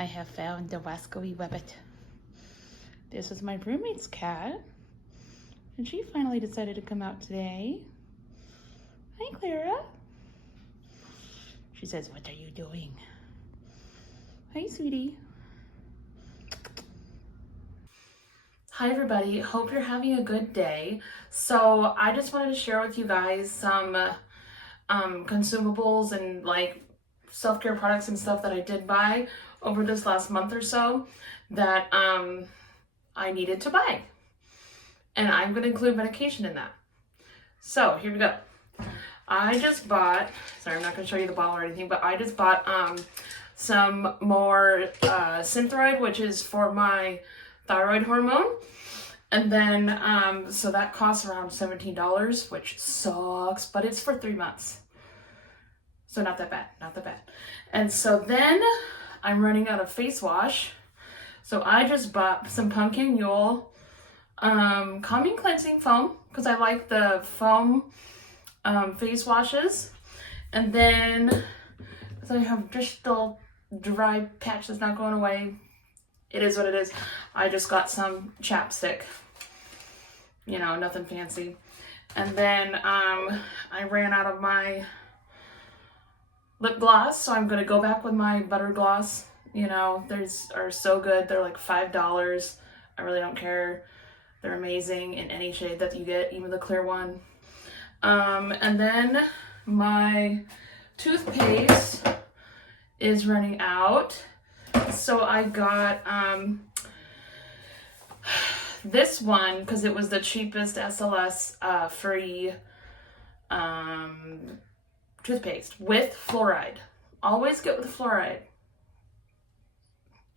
I have found the wascoey webbit. This is my roommate's cat, and she finally decided to come out today. Hi, Clara. She says, "What are you doing?" Hi, sweetie. Hi, everybody. Hope you're having a good day. So I just wanted to share with you guys some consumables and like self-care products and stuff that I did buy over this last month or so that I needed to buy. And I'm going to include medication in that. So here we go. I just bought, sorry, I'm not going to show you the bottle or anything, but I just bought some more Synthroid, which is for my thyroid hormone. And then, so that costs around $17, which sucks, but it's for 3 months. So not that bad, not that bad. And so then I'm running out of face wash. So I just bought some Pumpkin Mule calming cleansing foam because I like the foam face washes. And then so I have just a dry patch that's not going away. It is what it is. I just got some chapstick, you know, nothing fancy. And then I ran out of my lip gloss, so I'm gonna go back with my butter gloss. You know, are so good. They're like $5. I really don't care. They're amazing in any shade that you get, even the clear one. And then my toothpaste is running out. So I got this one because it was the cheapest SLS free toothpaste with fluoride. Always get with fluoride.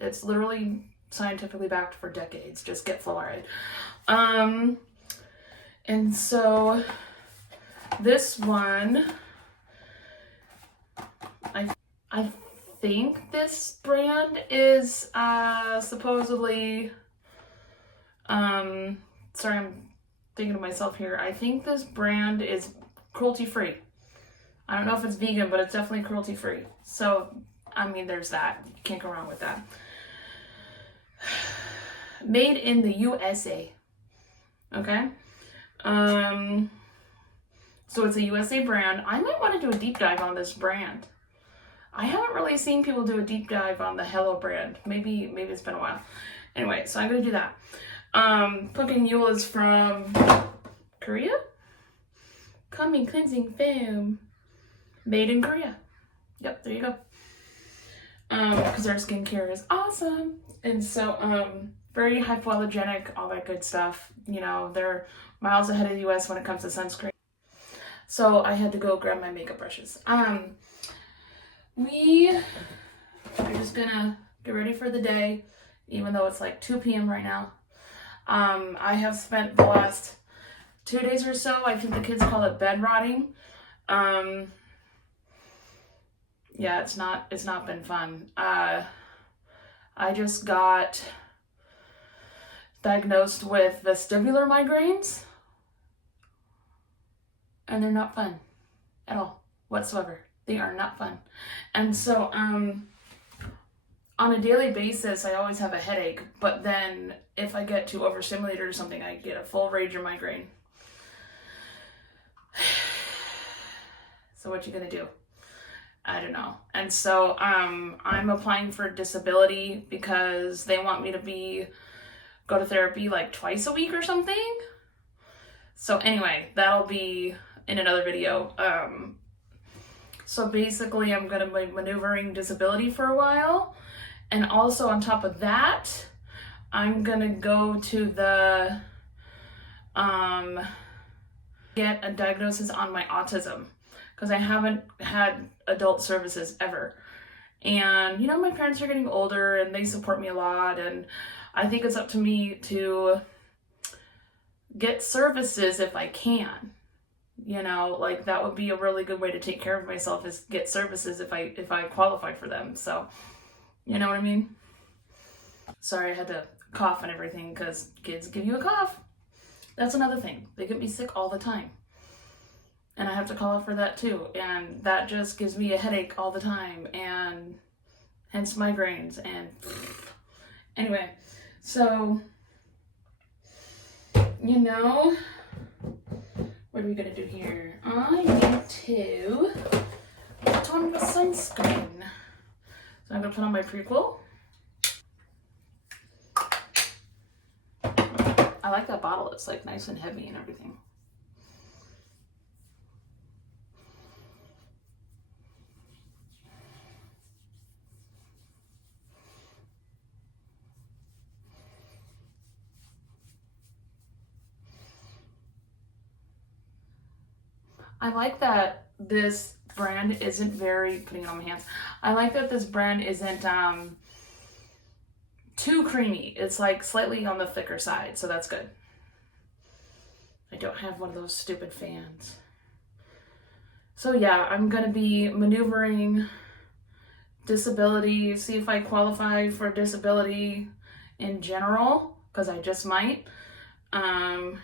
It's literally scientifically backed for decades. Just get fluoride. And so this one, I think this brand is supposedly, sorry, I'm thinking to myself here. I think this brand is cruelty-free. I don't know if it's vegan, but it's definitely cruelty-free. So, I mean, there's that. You can't go wrong with that. Made in the USA. Okay? So it's a USA brand. I might want to do a deep dive on this brand. I haven't really seen people do a deep dive on the Hello brand. Maybe it's been a while. Anyway, so I'm going to do that. Pumpkin Mule is from Korea? Calming cleansing foam. Made in Korea. Yep, there you go. Because their skincare is awesome. And so, very hypoallergenic, all that good stuff. You know, they're miles ahead of the US when it comes to sunscreen. So I had to go grab my makeup brushes. We are just gonna get ready for the day, even though it's like 2 p.m. right now. I have spent the last 2 days or so, I think the kids call it bed rotting. Yeah, it's not been fun. I just got diagnosed with vestibular migraines, and they're not fun at all whatsoever. They are not fun. And so on a daily basis, I always have a headache, but then if I get too overstimulated or something, I get a full rage or migraine. So what you gonna do? I don't know. And so I'm applying for disability because they want me to go to therapy like twice a week or something. So anyway, that'll be in another video. So basically I'm gonna be maneuvering disability for a while. And also on top of that, I'm gonna go to the get a diagnosis on my autism because I haven't had adult services ever. And you know, my parents are getting older and they support me a lot, and I think it's up to me to get services if I can. You know, like that would be a really good way to take care of myself, is get services if I qualify for them. So, you know what I mean? Sorry, I had to cough and everything because kids give you a cough. That's another thing. They get me sick all the time. And I have to call out for that too. And that just gives me a headache all the time. And hence migraines. And anyway, so, you know, what are we gonna do here? I need to put on the sunscreen. So I'm gonna put on my Prequel. I like that bottle. It's like nice and heavy and everything. I like that this brand isn't very, putting it on my hands, I like that this brand isn't too creamy. It's like slightly on the thicker side, so that's good. I don't have one of those stupid fans. So yeah, I'm gonna be maneuvering disability, see if I qualify for disability in general, because I just might. I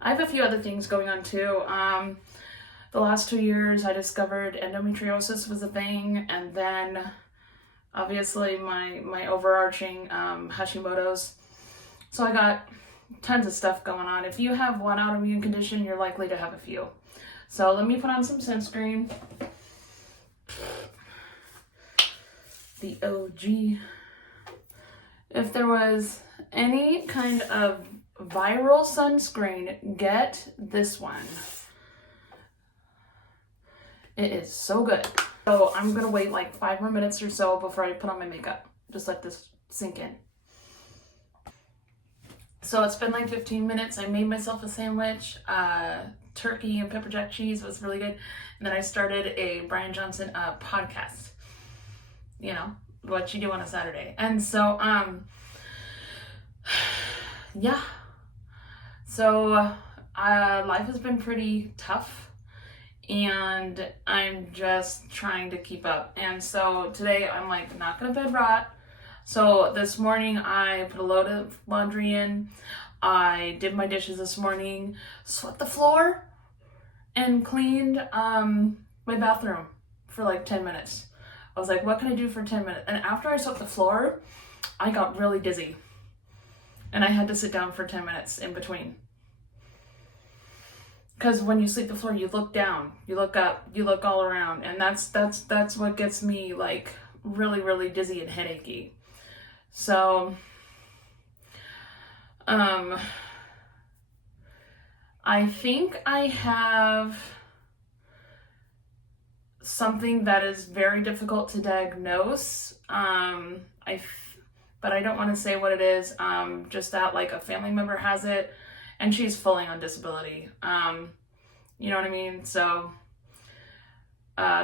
have a few other things going on too. The last 2 years I discovered endometriosis was a thing, and then obviously my overarching Hashimoto's. So I got tons of stuff going on. If you have one autoimmune condition, you're likely to have a few. So let me put on some sunscreen. The OG. If there was any kind of viral sunscreen, get this one. It is so good. So I'm gonna wait like 5 more minutes or so before I put on my makeup. Just let this sink in. So it's been like 15 minutes. I made myself a sandwich. Turkey and pepper jack cheese was really good. And then I started a Brian Johnson podcast. You know, what you do on a Saturday. And so, yeah. So life has been pretty tough. And I'm just trying to keep up. And so today I'm like not gonna bed rot. So this morning I put a load of laundry in. I did my dishes this morning, swept the floor, and cleaned my bathroom for like 10 minutes. I was like, what can I do for 10 minutes? And after I swept the floor, I got really dizzy. And I had to sit down for 10 minutes in between. Because when you sweep the floor, you look down, you look up, you look all around, and that's what gets me like really, really dizzy and headachy. So, I think I have something that is very difficult to diagnose. But I don't want to say what it is. Just that like a family member has it, and she's fully on disability. You know what I mean? So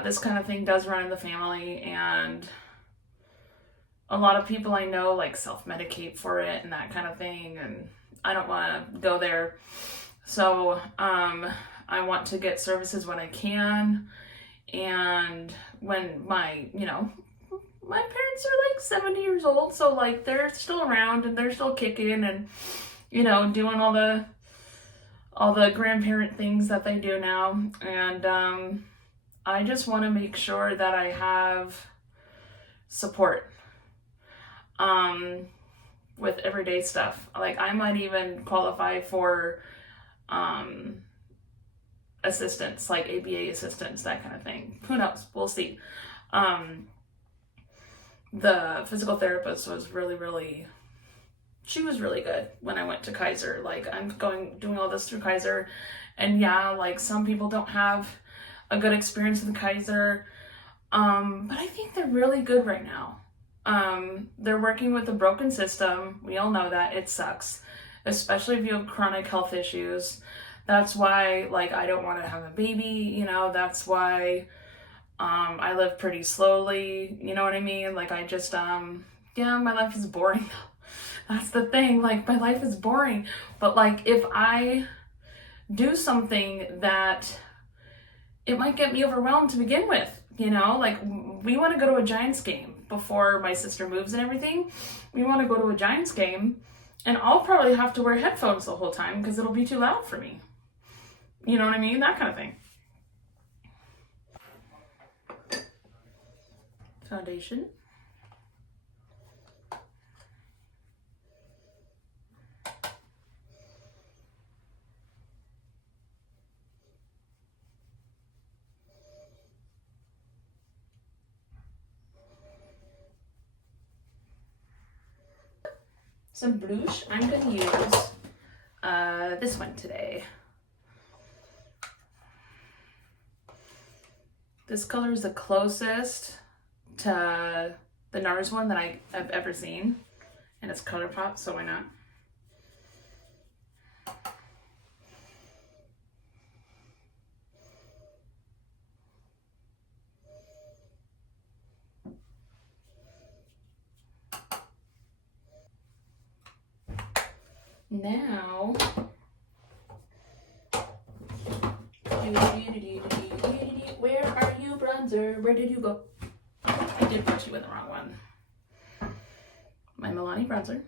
this kind of thing does run in the family, and a lot of people I know like self-medicate for it and that kind of thing, and I don't want to go there. So I want to get services when I can, and when my parents are like 70 years old, so like they're still around and they're still kicking and doing all the grandparent things that they do now. And I just want to make sure that I have support with everyday stuff. Like I might even qualify for assistance, like ABA assistance, that kind of thing. Who knows? We'll see. The physical therapist was she was really good when I went to Kaiser. Like I'm doing all this through Kaiser, and yeah, like some people don't have a good experience with Kaiser, but I think they're really good right now. They're working with a broken system. We all know that. It sucks, especially if you have chronic health issues. That's why like I don't want to have a baby, that's why I live pretty slowly, you know what I mean? Like I just my life is boring. That's the thing, like my life is boring. But like if I do something that it might get me overwhelmed to begin with, like we want to go to a Giants game before my sister moves and everything. We want to go to a Giants game, and I'll probably have to wear headphones the whole time because it'll be too loud for me. You know what I mean? That kind of thing. Foundation. some blush. I'm going to use this one today. This color is the closest to the NARS one that I've ever seen. And it's ColourPop, so why not? Now, where are you, bronzer? Where did you go? I did put you in the wrong one. My Milani bronzer.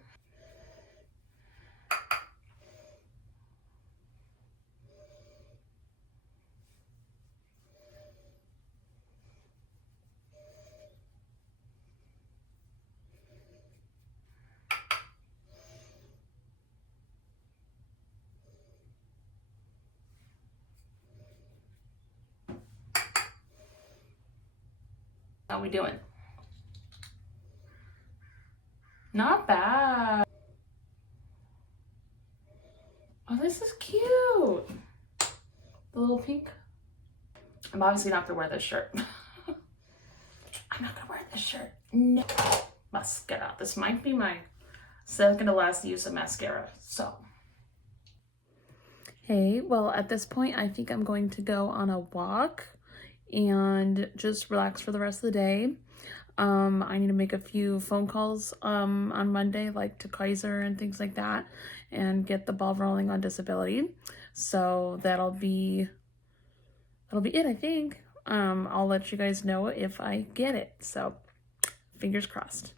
How we doing? Not bad. Oh, this is cute. The little pink. I'm obviously not gonna wear this shirt. I'm not gonna wear this shirt. No. Mascara. This might be my second to last use of mascara, so. Hey, well, at this point, I think I'm going to go on a walk and just relax for the rest of the day. I need to make a few phone calls on Monday, like to Kaiser and things like that, and get the ball rolling on disability. So that'll be it, I think. I'll let you guys know if I get it. So fingers crossed.